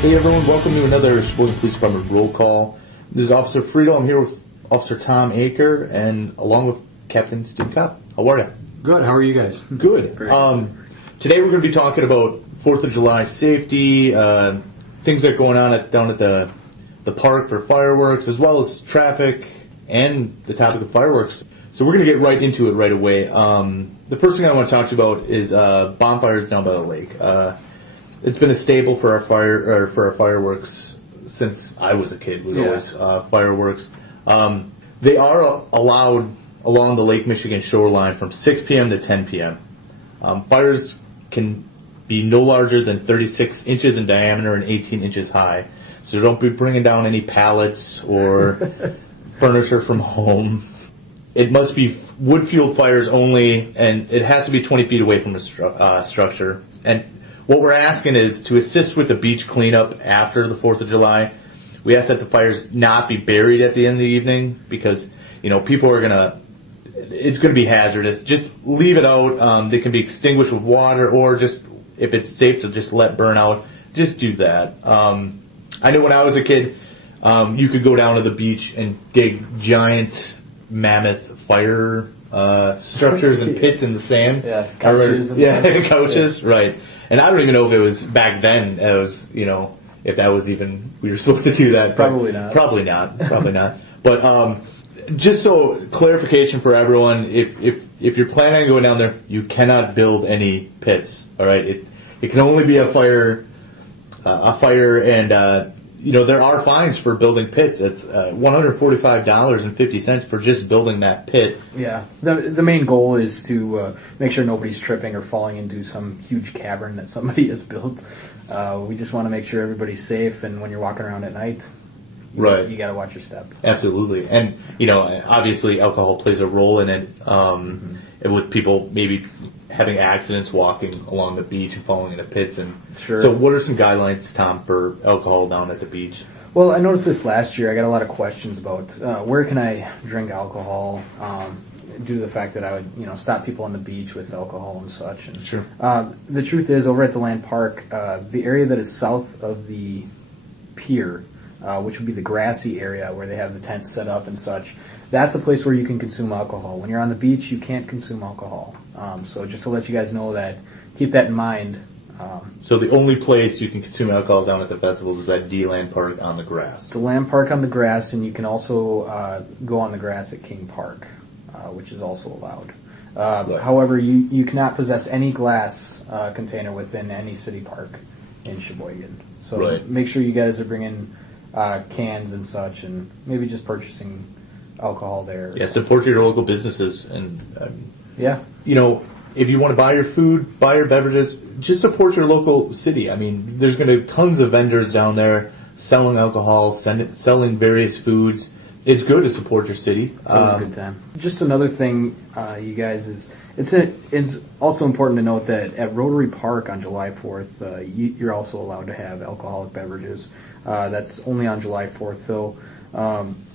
Hey everyone, welcome to another Sheboygan Police Department roll call. This is Officer Friedel. I'm here with Officer Tom Aker and along with Captain Steve Kopp. How are you? Good. How are you guys? Good. Today we're going to be talking about 4th of July safety, things that are going on down at the park for fireworks, as well as traffic and the topic of fireworks. So we're going to get right into it right away. The first thing I want to talk to you about is bonfires down by the lake. It's been a staple for our fireworks since I was a kid. Always fireworks. They are allowed along the Lake Michigan shoreline from 6 p.m. to 10 p.m. Fires can be no larger than 36 inches in diameter and 18 inches high. So don't be bringing down any pallets or furniture from home. It must be wood-fueled fires only, and it has to be 20 feet away from the structure. And what we're asking is to assist with the beach cleanup after the 4th of July. We ask that the fires not be buried at the end of the evening because, people are it's going to be hazardous. Just leave it out. They can be extinguished with water or just, if it's safe to just let burn out, just do that. I know when I was a kid, you could go down to the beach and dig giant mammoth fire structures and pits in the sand. Yeah, couches. Couches, right. And I don't even know if it was back then, if that was even, we were supposed to do that. Probably not. Probably not. But just so clarification for everyone, if you're planning on going down there, you cannot build any pits, all right? It can only be a fire and, there are fines for building pits. It's $145.50 for just building that pit. Yeah. The main goal is to make sure nobody's tripping or falling into some huge cavern that somebody has built. We just want to make sure everybody's safe, and when you're walking around at night, you got to watch your step. Absolutely. And, obviously alcohol plays a role in it, and with people maybe having accidents walking along the beach and falling into pits. And sure. So what are some guidelines, Tom, for alcohol down at the beach? Well, I noticed this last year. I got a lot of questions about where can I drink alcohol due to the fact that I would, stop people on the beach with alcohol and such. And, sure. The truth is, over at the Land Park, the area that is south of the pier, which would be the grassy area where they have the tents set up and such, that's a place where you can consume alcohol. When you're on the beach, you can't consume alcohol. So just to let you guys know that, keep that in mind. So the only place you can consume alcohol down at the festivals is at D-Land Park on the grass. The Land Park on the grass, and you can also go on the grass at King Park, which is also allowed. Right. However, you cannot possess any glass container within any city park in Sheboygan. So Make sure you guys are bringing cans and such, and maybe just purchasing alcohol there. Yeah, support your local businesses. And if you want to buy your food, buy your beverages, just support your local city. I mean, there's going to be tons of vendors down there selling alcohol, selling various foods. It's good to support your city. It's a good time. Just another thing, you guys, is it's also important to note that at Rotary Park on July 4th, you're also allowed to have alcoholic beverages. That's only on July 4th, though.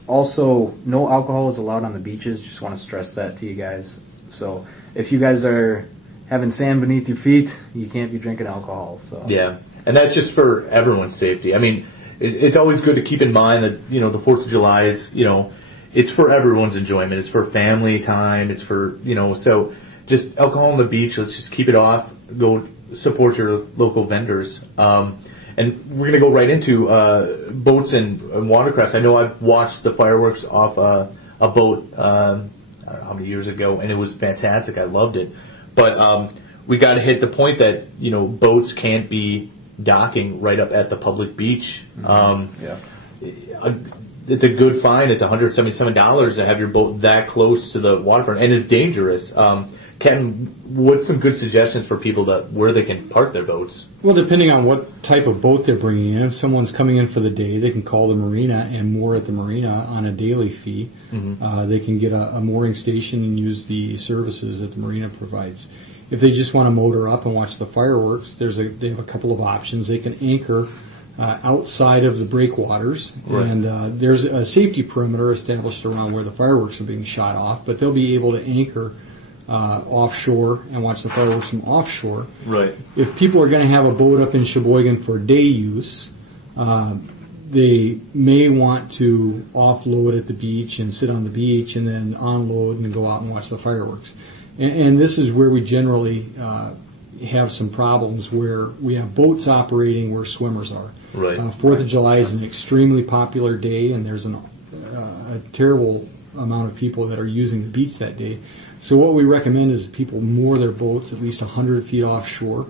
Also, no alcohol is allowed on the beaches. Just want to stress that to you guys. So if you guys are having sand beneath your feet, you can't be drinking alcohol. So yeah, and that's just for everyone's safety. I mean, it's always good to keep in mind that, the 4th of July is, it's for everyone's enjoyment. It's for family time. It's for, so just alcohol on the beach, let's just keep it off. Go support your local vendors. And we're going to go right into boats and watercrafts. I know I've watched the fireworks off a boat, I don't know how many years ago, and it was fantastic. I loved it. But we got to hit the point that, boats can't be docking right up at the public beach. It's a good fine. It's $177 to have your boat that close to the waterfront, and it's dangerous. Ken, what's some good suggestions for people where they can park their boats? Well, depending on what type of boat they're bringing in. If someone's coming in for the day, they can call the marina and moor at the marina on a daily fee. Mm-hmm. They can get a mooring station and use the services that the marina provides. If they just want to motor up and watch the fireworks, they have a couple of options. They can anchor outside of the breakwaters, right. And there's a safety perimeter established around where the fireworks are being shot off, but they'll be able to anchor offshore and watch the fireworks from offshore. Right. If people are going to have a boat up in Sheboygan for day use, They may want to offload at the beach and sit on the beach and then unload and go out and watch the fireworks. And this is where we generally have some problems where we have boats operating where swimmers are. Right. 4th of July is an extremely popular day, and there's a terrible amount of people that are using the beach that day. So what we recommend is people moor their boats at least 100 feet offshore.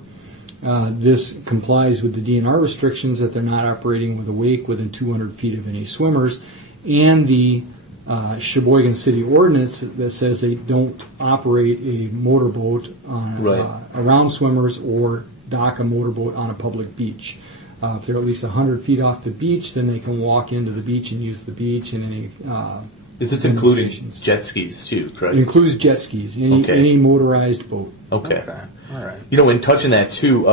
This complies with the DNR restrictions that they're not operating with a wake within 200 feet of any swimmers, and the Sheboygan City ordinance that says they don't operate a motorboat on, around swimmers or dock a motorboat on a public beach. If they're at least 100 feet off the beach, then they can walk into the beach and use the beach and any. Is this including jet skis too, correct? It includes jet skis, any motorized boat. Okay. All right. You know, in touching that too,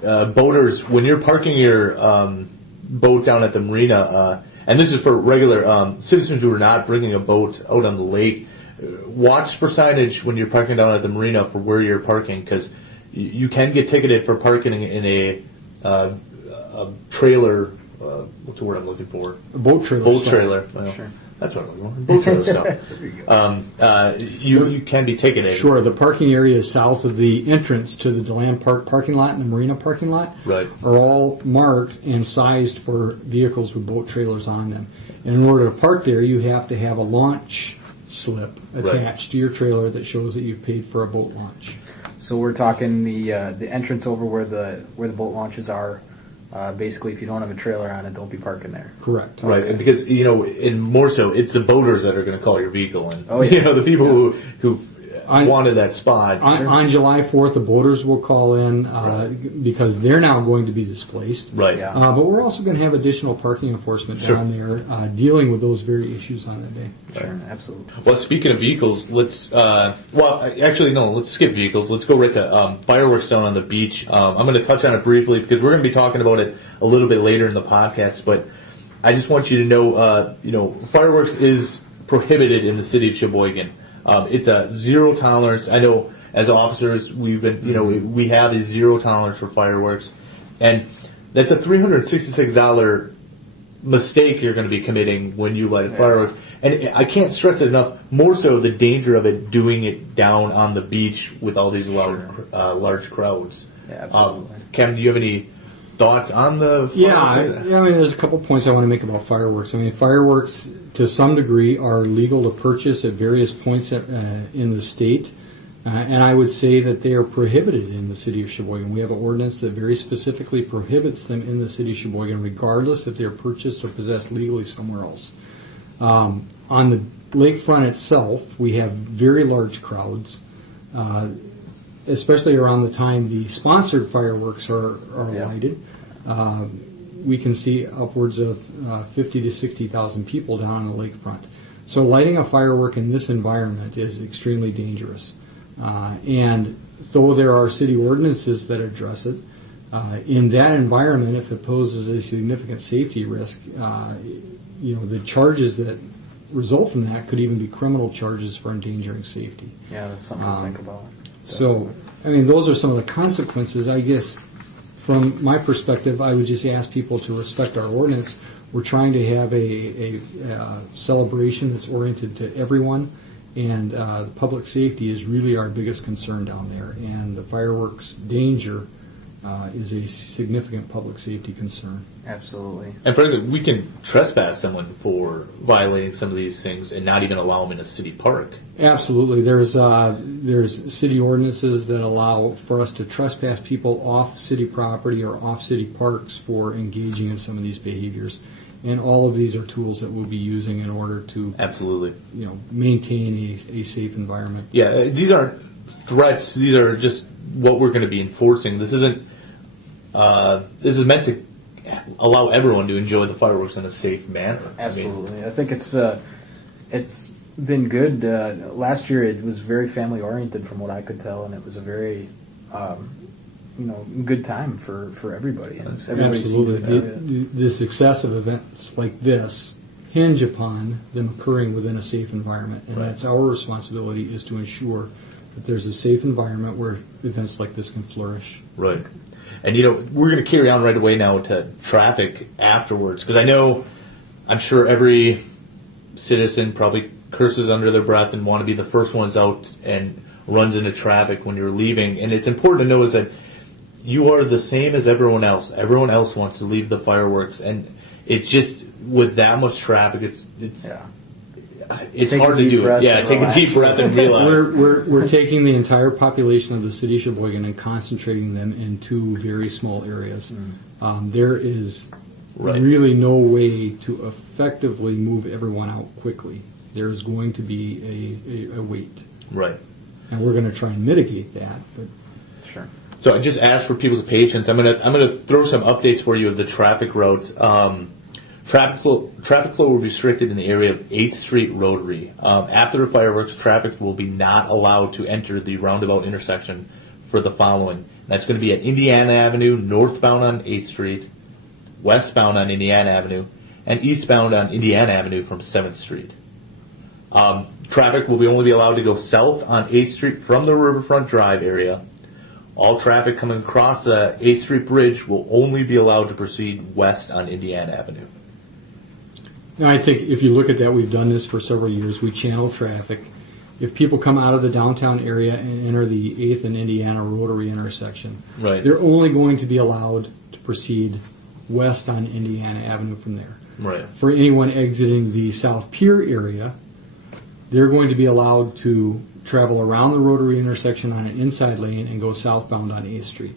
boaters, when you're parking your boat down at the marina, and this is for regular citizens who are not bringing a boat out on the lake, watch for signage when you're parking down at the marina for where you're parking, because you can get ticketed for parking in a trailer. What's the word I'm looking for? A boat trailer. Boat trailer. Well, Sure. That's what I'm looking for. Boat trailer stuff. You can be ticketed. Sure. The parking areas south of the entrance to the DeLand Park parking lot and the marina parking lot Right. are all marked and sized for vehicles with boat trailers on them. And in order to park there, you have to have a launch slip attached to your trailer that shows that you've paid for a boat launch. So we're talking the entrance over where the boat launches are. Basically, if you don't have a trailer on it, don't be parking there. Correct. Right, and because, you know, and more so, it's the boaters that are going to call your vehicle, and you know, the people who wanted that spot. On July 4th, the boaters will call in because they're now going to be displaced. Right. Yeah. But we're also going to have additional parking enforcement down there dealing with those very issues on that day. Sure, absolutely. Well, speaking of vehicles, let's let's skip vehicles. Let's go right to fireworks down on the beach. I'm going to touch on it briefly because we're going to be talking about it a little bit later in the podcast, but I just want you to know, fireworks is prohibited in the city of Sheboygan. It's a zero tolerance. I know as officers, we've been, we have a zero tolerance for fireworks, and that's a $366 mistake you're going to be committing when you light fireworks. And I can't stress it enough, more so the danger of it doing it down on the beach with all these large crowds. Yeah, absolutely. Kevin, do you have any thoughts on the fireworks? Yeah, I mean, there's a couple points I want to make about fireworks. I mean, fireworks, to some degree, are legal to purchase at various points in the state. And I would say that they are prohibited in the city of Sheboygan. We have an ordinance that very specifically prohibits them in the city of Sheboygan, regardless if they're purchased or possessed legally somewhere else. On the lakefront itself, we have very large crowds, especially around the time the sponsored fireworks are lighted. We can see upwards of 50 to 60,000 people down on the lakefront. So lighting a firework in this environment is extremely dangerous. And though there are city ordinances that address it, in that environment, if it poses a significant safety risk, the charges that result from that could even be criminal charges for endangering safety. Yeah, that's something to think about. So, I mean, those are some of the consequences. I guess, from my perspective, I would just ask people to respect our ordinance. We're trying to have a celebration that's oriented to everyone, and public safety is really our biggest concern down there. And the fireworks danger is a significant public safety concern. Absolutely. And frankly, we can trespass someone for violating some of these things and not even allow them in a city park. Absolutely. There's city ordinances that allow for us to trespass people off city property or off city parks for engaging in some of these behaviors. And all of these are tools that we'll be using in order to maintain a safe environment. Yeah, these aren't threats. These are just what we're going to be enforcing. This isn't. This is meant to allow everyone to enjoy the fireworks in a safe manner. Absolutely. I think it's been good. Last year it was very family oriented from what I could tell, and it was a very good time for everybody. Absolutely. The success of events like this hinge upon them occurring within a safe environment, and that's our responsibility, is to ensure that there's a safe environment where events like this can flourish. Right. And, we're going to carry on right away now to traffic afterwards, because I'm sure every citizen probably curses under their breath and want to be the first ones out and runs into traffic when you're leaving. And it's important to know is that you are the same as everyone else. Everyone else wants to leave the fireworks, and it's just with that much traffic, it's hard to do it. Yeah, take a deep breath and realize. We're taking the entire population of the city of Sheboygan and concentrating them in two very small areas. There is really no way to effectively move everyone out quickly. There's going to be a wait. Right. And we're going to try and mitigate that. But sure. So I just asked for people's patience. I'm gonna throw some updates for you of the traffic routes. Traffic flow will be restricted in the area of 8th Street Rotary. After the fireworks, traffic will be not allowed to enter the roundabout intersection for the following. That's going to be at Indiana Avenue, northbound on 8th Street, westbound on Indiana Avenue, and eastbound on Indiana Avenue from 7th Street. Traffic will only be allowed to go south on 8th Street from the Riverfront Drive area. All traffic coming across the 8th Street Bridge will only be allowed to proceed west on Indiana Avenue. Now, I think if you look at that, we've done this for several years. We channel traffic. If people come out of the downtown area and enter the 8th and Indiana Rotary intersection, they're only going to be allowed to proceed west on Indiana Avenue from there. Right. For anyone exiting the South Pier area, they're going to be allowed to travel around the Rotary intersection on an inside lane and go southbound on 8th Street.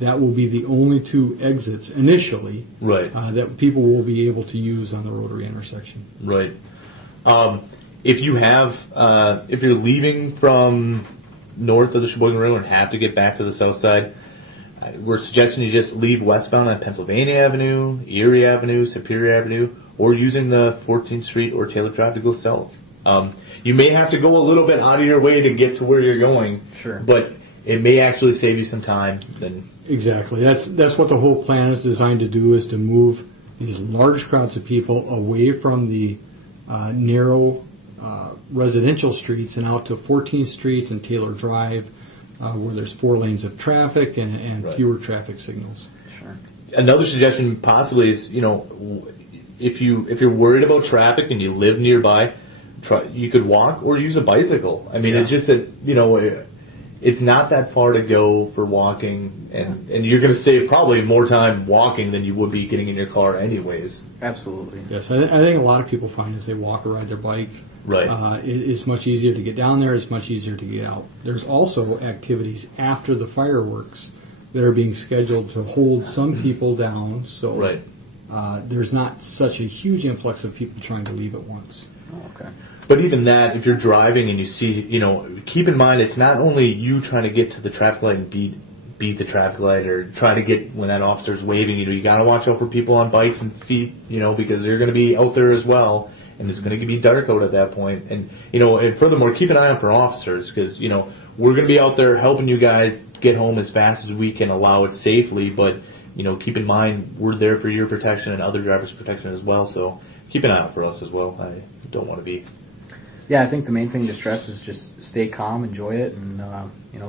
That will be the only two exits initially that people will be able to use on the Rotary intersection. Right. If you're leaving from north of the Sheboygan River and have to get back to the south side, we're suggesting you just leave westbound on Pennsylvania Avenue, Erie Avenue, Superior Avenue, or using the 14th Street or Taylor Drive to go south. You may have to go a little bit out of your way to get to where you're going, but it may actually save you some time. Exactly. That's what the whole plan is designed to do, is to move these large crowds of people away from the narrow residential streets and out to 14th Street and Taylor Drive, where there's 4 lanes of traffic and fewer traffic signals. Sure. Another suggestion possibly is, if you're worried about traffic and you live nearby, you could walk or use a bicycle. I mean, it's just that, it's not that far to go for walking, and you're going to save probably more time walking than you would be getting in your car anyways. Absolutely. Yes, I think a lot of people find if they walk or ride their bike, it's much easier to get down there, it's much easier to get out. There's also activities after the fireworks that are being scheduled to hold some people down, so there's not such a huge influx of people trying to leave at once. Oh, okay. But even that, if you're driving and you see, keep in mind it's not only you trying to get to the traffic light and beat the traffic light or try to get when that officer's waving, you got to watch out for people on bikes and feet, because they're going to be out there as well, and it's going to be dark out at that point. And, and furthermore, keep an eye out for officers, because, we're going to be out there helping you guys get home as fast as we can allow it safely, but, keep in mind we're there for your protection and other drivers' protection as well, so keep an eye out for us as well. I don't want to be... Yeah, I think the main thing to stress is just stay calm, enjoy it, and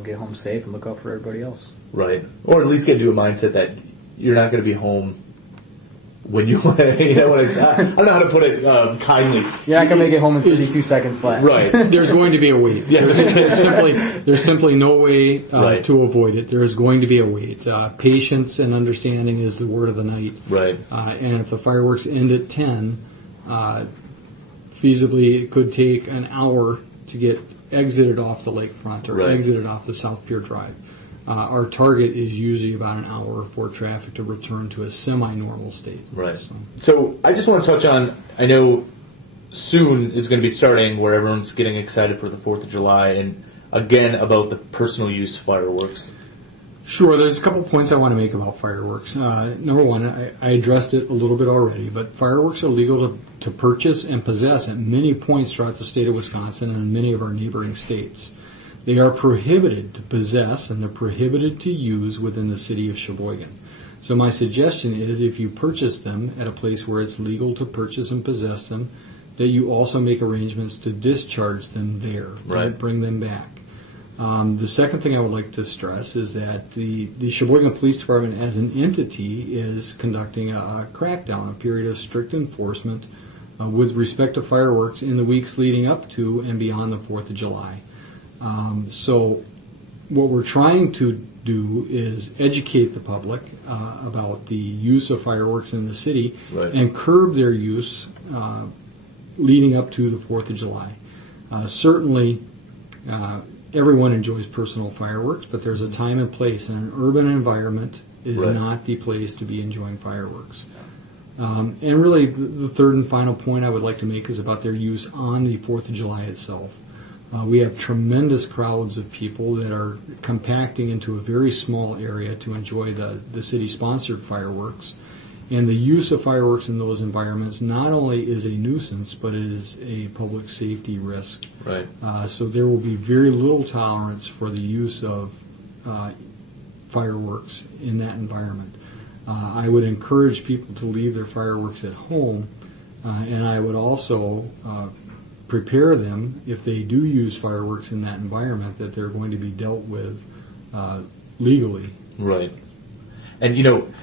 get home safe and look out for everybody else. Right, or at least get into a mindset that you're not going to be home when you want to. I don't know how to put it kindly. You're not going to make it home in 32 seconds flat. Right. There's going to be a wait. There's simply no way to avoid it. There is going to be a wait. Patience and understanding is the word of the night. Right. And if the fireworks end at 10. Feasibly, it could take an hour to get exited off the lakefront or exited off the South Pier Drive. Our target is usually about an hour for traffic to return to a semi-normal state. Right. So I just want to touch on, I know soon is going to be starting where everyone's getting excited for the 4th of July, and again about the personal use fireworks. Sure, there's a couple points I want to make about fireworks. Number one, I addressed it a little bit already, but fireworks are legal to purchase and possess at many points throughout the state of Wisconsin and in many of our neighboring states. They are prohibited to possess and they're prohibited to use within the city of Sheboygan. So my suggestion is if you purchase them at a place where it's legal to purchase and possess them, that you also make arrangements to discharge them there, bring them back. The second thing I would like to stress is that the Sheboygan Police Department as an entity is conducting a crackdown, a period of strict enforcement with respect to fireworks in the weeks leading up to and beyond the 4th of July. So what we're trying to do is educate the public about the use of fireworks in the city and curb their use leading up to the 4th of July. Certainly, everyone enjoys personal fireworks, but there's a time and place, and an urban environment is not the place to be enjoying fireworks. And really, the third and final point I would like to make is about their use on the 4th of July itself. We have tremendous crowds of people that are compacting into a very small area to enjoy the city-sponsored fireworks. And the use of fireworks in those environments not only is a nuisance, but it is a public safety risk. Right. So there will be very little tolerance for the use of fireworks in that environment. I would encourage people to leave their fireworks at home, and I would also prepare them, if they do use fireworks in that environment, that they're going to be dealt with legally. Right. And,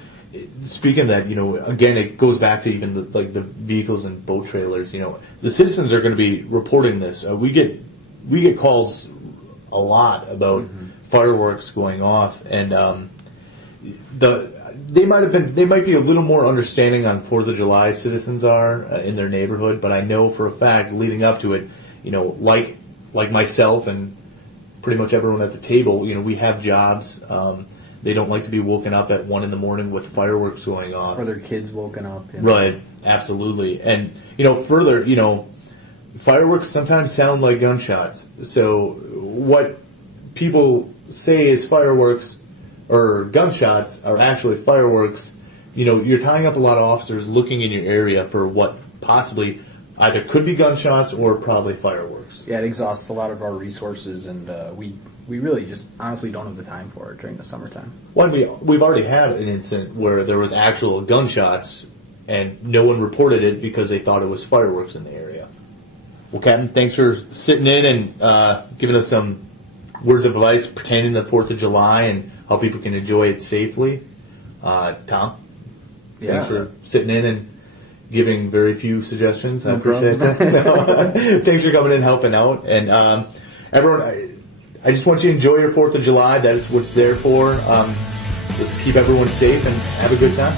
speaking of that, again, it goes back to even the vehicles and boat trailers. The citizens are going to be reporting this. We get calls a lot about fireworks going off, and they might be a little more understanding on 4th of July. Citizens are in their neighborhood, but I know for a fact, leading up to it, like myself and pretty much everyone at the table, we have jobs. They don't like to be woken up at 1 a.m. with fireworks going off. Or their kids woken up. Right, absolutely. And, further, fireworks sometimes sound like gunshots. So what people say is fireworks or gunshots are actually fireworks. You're tying up a lot of officers looking in your area for what possibly either could be gunshots or probably fireworks. Yeah, it exhausts a lot of our resources, and we really just honestly don't have the time for it during the summertime. Well, we've already had an incident where there was actual gunshots and no one reported it because they thought it was fireworks in the area. Well, Captain, thanks for sitting in and giving us some words of advice pertaining to the 4th of July and how people can enjoy it safely. Tom, thanks for sitting in and giving very few suggestions. I appreciate that. Thanks for coming in and helping out. And everyone, I just want you to enjoy your 4th of July. That is what it's there for. Just keep everyone safe and have a good time.